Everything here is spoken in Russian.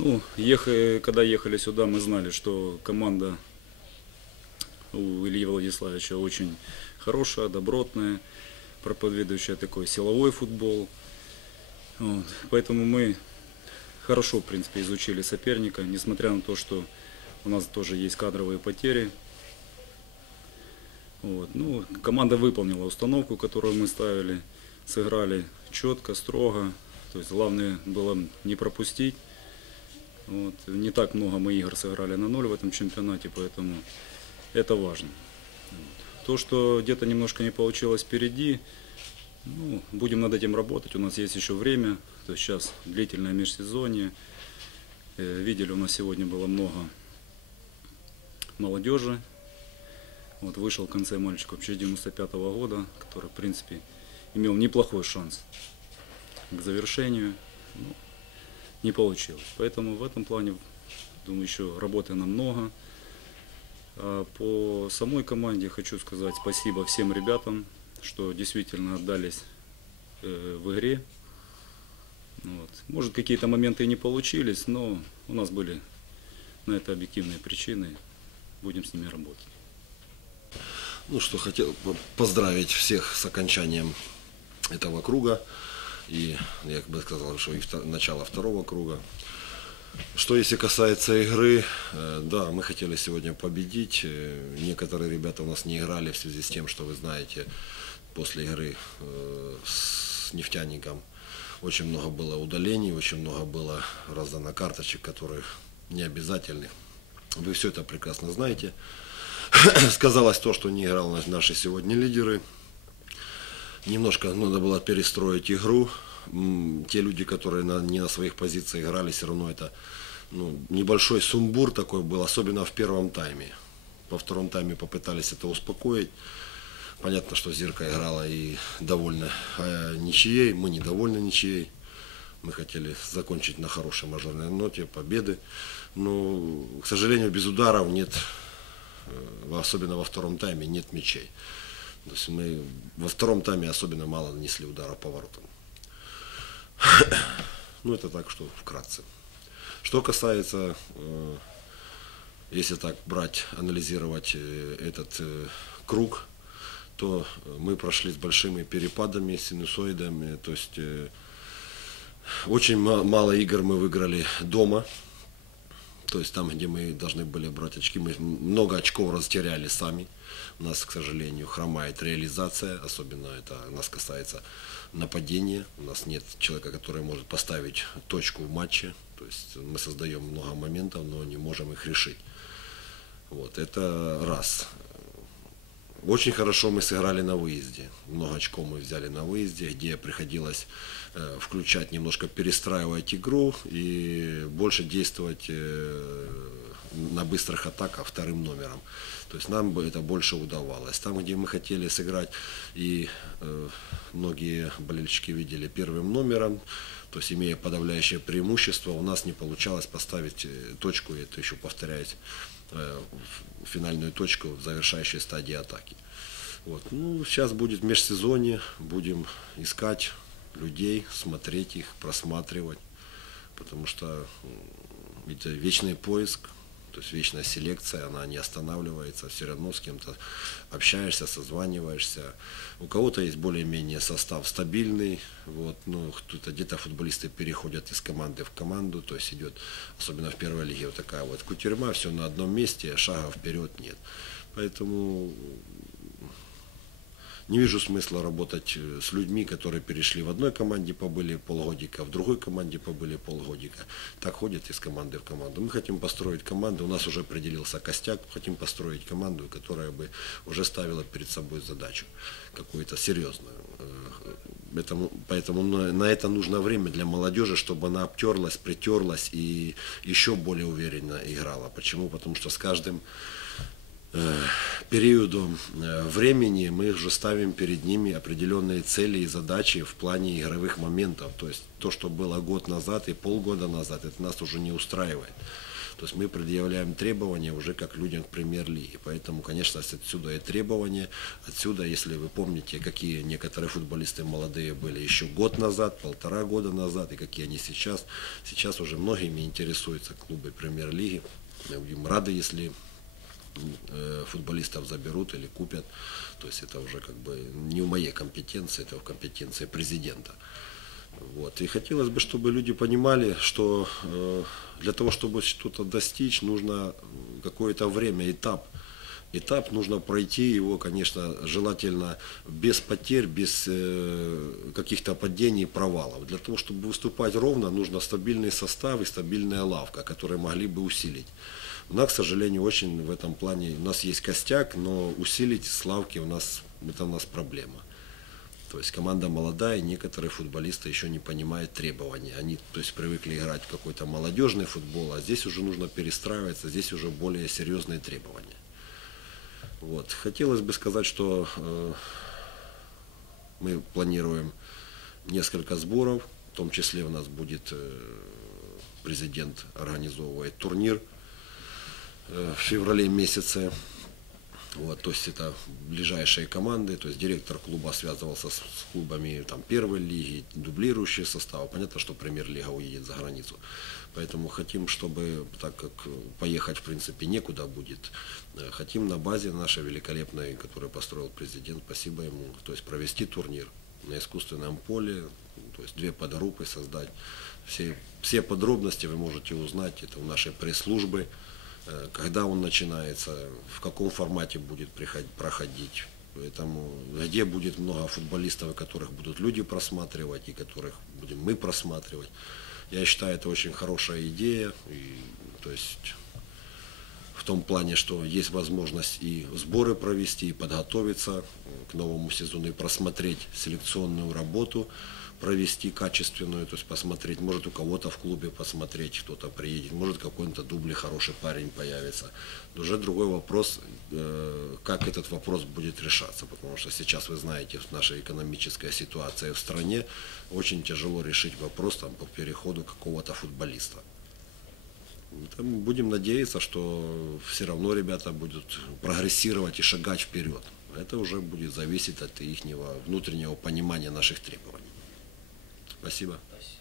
Ну, ехали, когда ехали сюда, мы знали, что команда у Ильи Владиславовича очень хорошая, добротная, проповедующая такой силовой футбол. Вот. Поэтому мы хорошо, в принципе, изучили соперника, несмотря на то, что у нас тоже есть кадровые потери. Вот. Ну, команда выполнила установку, которую мы ставили, сыграли четко, строго. То есть главное было не пропустить. Вот. Не так много мы игр сыграли на ноль в этом чемпионате, поэтому это важно. Вот. То, что где-то немножко не получилось впереди, ну, будем над этим работать. У нас есть еще время. То есть сейчас длительное межсезонье. Э, Видели, у нас сегодня было много молодежи. Вот вышел в конце мальчик вообще 95 -го года, который, в принципе, имел неплохой шанс к завершению. Ну, не получилось. Поэтому в этом плане, думаю, еще работы нам много. А по самой команде хочу сказать спасибо всем ребятам, что действительно отдались э, в игре. Вот. Может, какие-то моменты и не получились, но у нас были на это объективные причины. Будем с ними работать. Ну что, хотел поздравить всех с окончанием этого круга. И я бы сказал, что и вто- начало второго круга. Что если касается игры, э, да, мы хотели сегодня победить. Э, Некоторые ребята у нас не играли в связи с тем, что вы знаете, после игры э, с нефтяником очень много было удалений, очень много было раздано карточек, которые не обязательны. Вы все это прекрасно знаете. Сказалось то, что не играл на- наши сегодня лидеры. Немножко надо было перестроить игру. Те люди, которые на- не на своих позициях играли, все равно это ну, небольшой сумбур такой был, особенно в первом тайме. Во втором тайме попытались это успокоить. Понятно, что Зирка играла и довольна э, ничьей, мы недовольны ничьей. Мы хотели закончить на хорошей мажорной ноте, победы. Но, к сожалению, без ударов нет, э, особенно во втором тайме, нет мячей. То есть мы во втором тайме особенно мало нанесли ударов по воротам. Ну, это так, что вкратце. Что касается, э, если так брать, анализировать э, этот э, круг, то мы прошли с большими перепадами, синусоидами. То есть очень ма- мало игр мы выиграли дома. То есть там, где мы должны были брать очки, мы много очков растеряли сами. У нас, к сожалению, хромает реализация, особенно это нас касается нападения. У нас нет человека, который может поставить точку в матче. То есть мы создаем много моментов, но не можем их решить. Вот, это раз. Очень хорошо мы сыграли на выезде. Много очков мы взяли на выезде, где приходилось э, включать, немножко перестраивать игру и больше действовать э, на быстрых атаках вторым номером. То есть нам бы это больше удавалось. Там, где мы хотели сыграть, и э, многие болельщики видели первым номером, то есть имея подавляющее преимущество, у нас не получалось поставить э, точку, это еще повторяюсь, в финальную точку в завершающей стадии атаки. Вот. Ну, сейчас будет межсезонье, будем искать людей, смотреть их, просматривать, потому что это вечный поиск, то есть вечная селекция, она не останавливается, все равно с кем-то общаешься, созваниваешься. У кого-то есть более-менее состав стабильный, вот, ну, кто-то где-то футболисты переходят из команды в команду, то есть идет, особенно в первой лиге, вот такая вот кутерьма, все на одном месте, шага вперед нет. Поэтому не вижу смысла работать э, с людьми, которые перешли в одной команде, побыли полгодика, в другой команде побыли полгодика. Так ходят из команды в команду. Мы хотим построить команду, у нас уже определился костяк, хотим построить команду, которая бы уже ставила перед собой задачу какую-то серьезную. Э, Этому, поэтому на, на это нужно время для молодежи, чтобы она обтерлась, притерлась и еще более уверенно играла. Почему? Потому что с каждым э, периодом э, времени мы же ставим перед ними определенные цели и задачи в плане игровых моментов. То есть то, что было год назад и полгода назад, это нас уже не устраивает. То есть мы предъявляем требования уже как людям к премьер-лиге. Поэтому, конечно, отсюда и требования. Отсюда, если вы помните, какие некоторые футболисты молодые были еще год назад, полтора года назад, и какие они сейчас. Сейчас уже многими интересуются клубы премьер-лиги. Мы будем рады, если э, футболистов заберут или купят. То есть это уже как бы не в моей компетенции, это в компетенции президента. Вот. И хотелось бы, чтобы люди понимали, что э, для того, чтобы что-то достичь, нужно какое-то время, этап. Этап нужно пройти его, конечно, желательно без потерь, без э, каких-то падений и провалов. Для того, чтобы выступать ровно, нужно стабильный состав и стабильная лавка, которые могли бы усилить. У нас, к сожалению, очень в этом плане, у нас есть костяк, но усилить славки у нас, это у нас проблема. То есть команда молодая, некоторые футболисты еще не понимают требований. Они то есть, привыкли играть в какой-то молодежный футбол, а здесь уже нужно перестраиваться, здесь уже более серьезные требования. Вот. Хотелось бы сказать, что э, мы планируем несколько сборов, в том числе у нас будет э, президент организовывает турнир в феврале месяце. Вот, то есть это ближайшие команды, то есть директор клуба связывался с, с клубами там, первой лиги, дублирующие составы. Понятно, что премьер-лига уедет за границу. Поэтому хотим, чтобы, так как поехать в принципе некуда будет, э, хотим на базе нашей великолепной, которую построил президент, спасибо ему, то есть провести турнир на искусственном поле, то есть две подгруппы создать. Все, все подробности вы можете узнать, это у нашей пресс-службы. Э, когда он начинается, в каком формате будет проходить. Поэтому где будет много футболистов, которых будут люди просматривать, и которых будем мы просматривать. Я считаю, это очень хорошая идея. И, то есть в том плане, что есть возможность и сборы провести, и подготовиться к новому сезону, и просмотреть селекционную работу провести качественную, то есть посмотреть, может у кого-то в клубе посмотреть, кто-то приедет, может какой-то дубль хороший парень появится. Но уже другой вопрос, э, как этот вопрос будет решаться, потому что сейчас, вы знаете, наша экономическая ситуация в стране, очень тяжело решить вопрос там, по переходу какого-то футболиста. Там будем надеяться, что все равно ребята будут прогрессировать и шагать вперед. Это уже будет зависеть от их внутреннего понимания наших требований. Спасибо. Спасибо.